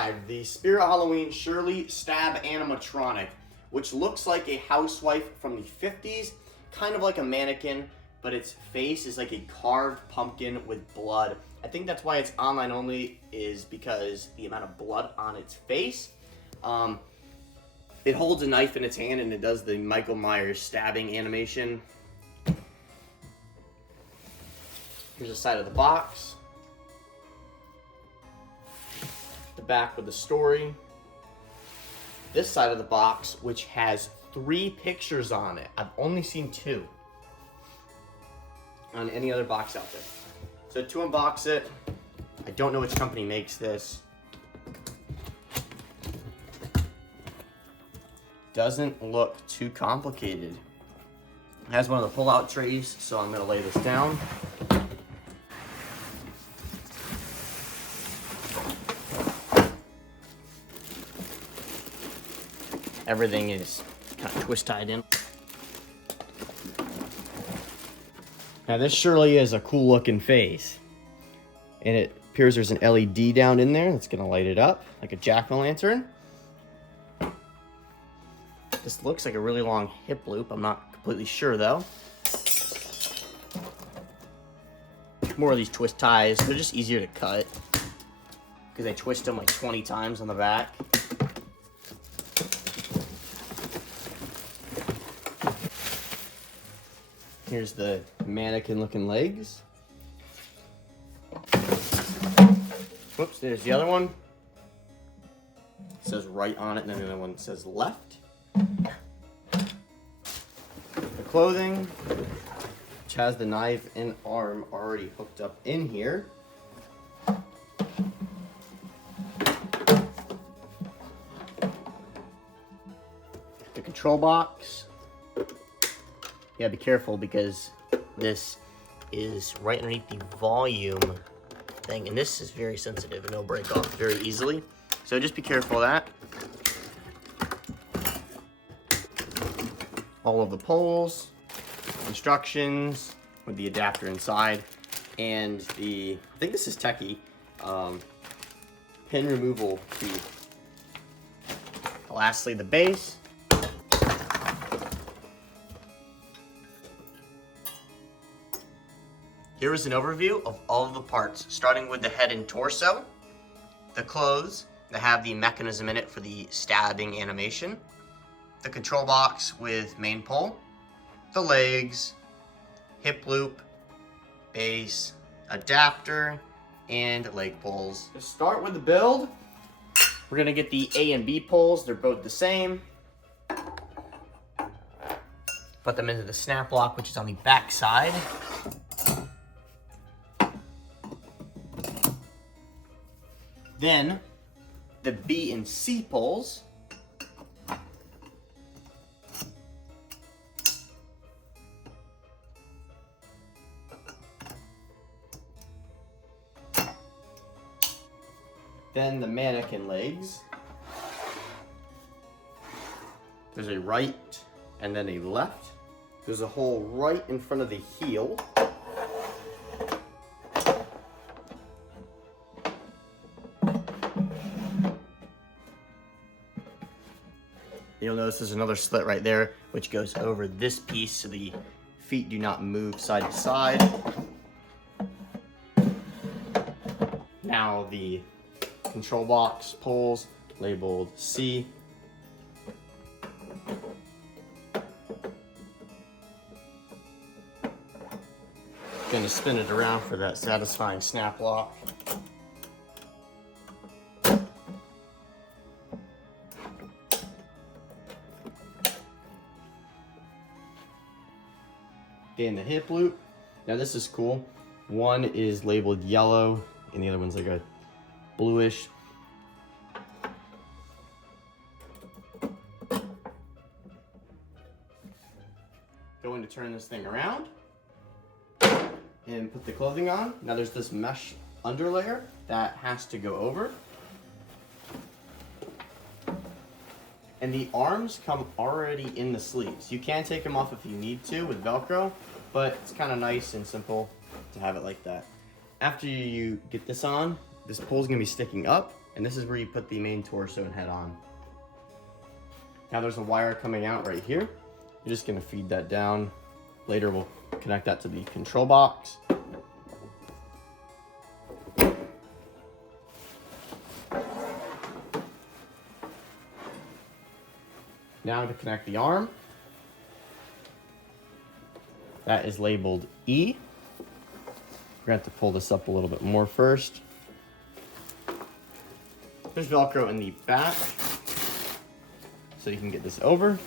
5, the Spirit Halloween Shirley Stab Animatronic, which looks like a housewife from the 50s, kind of like a mannequin, but its face is like a carved pumpkin with blood. I think that's why it's online only, is because the amount of blood on its face. It holds a knife in its hand and it does the Michael Myers stabbing animation. Here's the side of the box. The back with the story. This side of the box, which has 3 pictures on it. I've only seen 2 on any other box out there. So to unbox it, I don't know which company makes this. Doesn't look too complicated. It has one of the pull-out trays, so I'm gonna lay this down. Everything is kind of twist tied in. Now this surely is a cool looking face. And it appears there's an LED down in there that's gonna light it up like a jack-o'-lantern. This looks like a really long hip loop. I'm not completely sure though. More of these twist ties. They're just easier to cut because I twist them like 20 times on the back. Here's the mannequin looking legs. Whoops, there's the other one. It says right on it, and then the other one says left. The clothing, which has the knife and arm already hooked up in here. The control box. Yeah, be careful because this is right underneath the volume thing, and this is very sensitive and it'll break off very easily. So just be careful of that. All of the poles, instructions with the adapter inside, and I think this is Tekky, pin removal key. Lastly, the base. Here is an overview of all of the parts, starting with the head and torso, the clothes that have the mechanism in it for the stabbing animation, the control box with main pole, the legs, hip loop, base, adapter, and leg poles. To start with the build, we're gonna get the A and B poles. They're both the same. Put them into the snap lock, which is on the back side. Then, the B and C poles. Then the mannequin legs. There's a right and then a left. There's a hole right in front of the heel. You'll notice there's another slit right there, which goes over this piece so the feet do not move side to side. Now the control box poles labeled C. Gonna spin it around for that satisfying snap lock. And the hip loop. Now this is cool. One is labeled yellow and the other one's like a bluish. Going to turn this thing around and put the clothing on. Now there's this mesh underlayer that has to go over. And the arms come already in the sleeves. You can take them off if you need to with Velcro, but it's kind of nice and simple to have it like that. After you get this on, this pole's gonna be sticking up, And this is where you put the main torso and head on. Now there's a wire coming out right here. You're just gonna feed that down. Later we'll connect that to the control box. Now to connect the arm. That is labeled E. We're gonna have to pull this up a little bit more first. There's Velcro in the back, so you can get this over.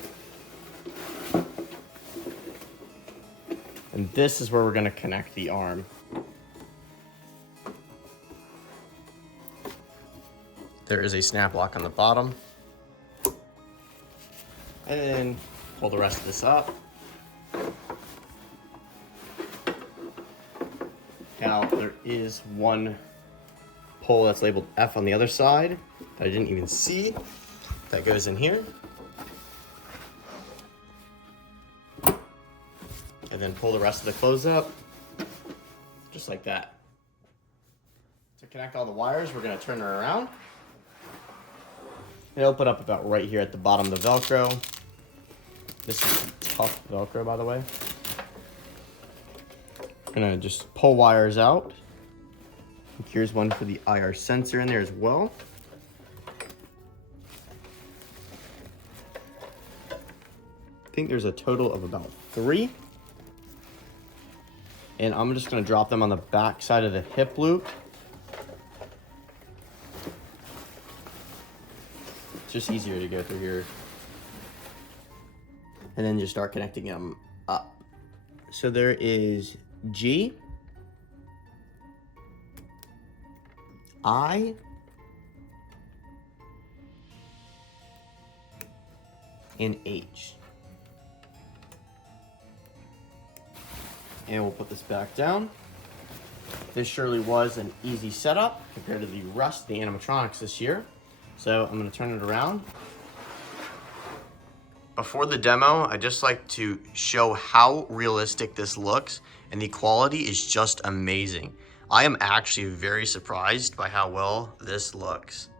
And this is where we're gonna connect the arm. There is a snap lock on the bottom. And then pull the rest of this up. Now there is one pole that's labeled F on the other side that I didn't even see. That goes in here. And then pull the rest of the clothes up, just like that. To connect all the wires, we're gonna turn her around. It'll open up about right here at the bottom of the Velcro. This is tough Velcro, by the way. I'm gonna just pull wires out. Here's one for the IR sensor in there as well. I think there's a total of about 3. And I'm just gonna drop them on the back side of the hip loop. It's just easier to go through here. And then just start connecting them up. So there is G, I, and H. And we'll put this back down. This surely was an easy setup compared to the rest of the animatronics this year. So I'm gonna turn it around. Before the demo, I'd just like to show how realistic this looks, and the quality is just amazing. I am actually very surprised by how well this looks.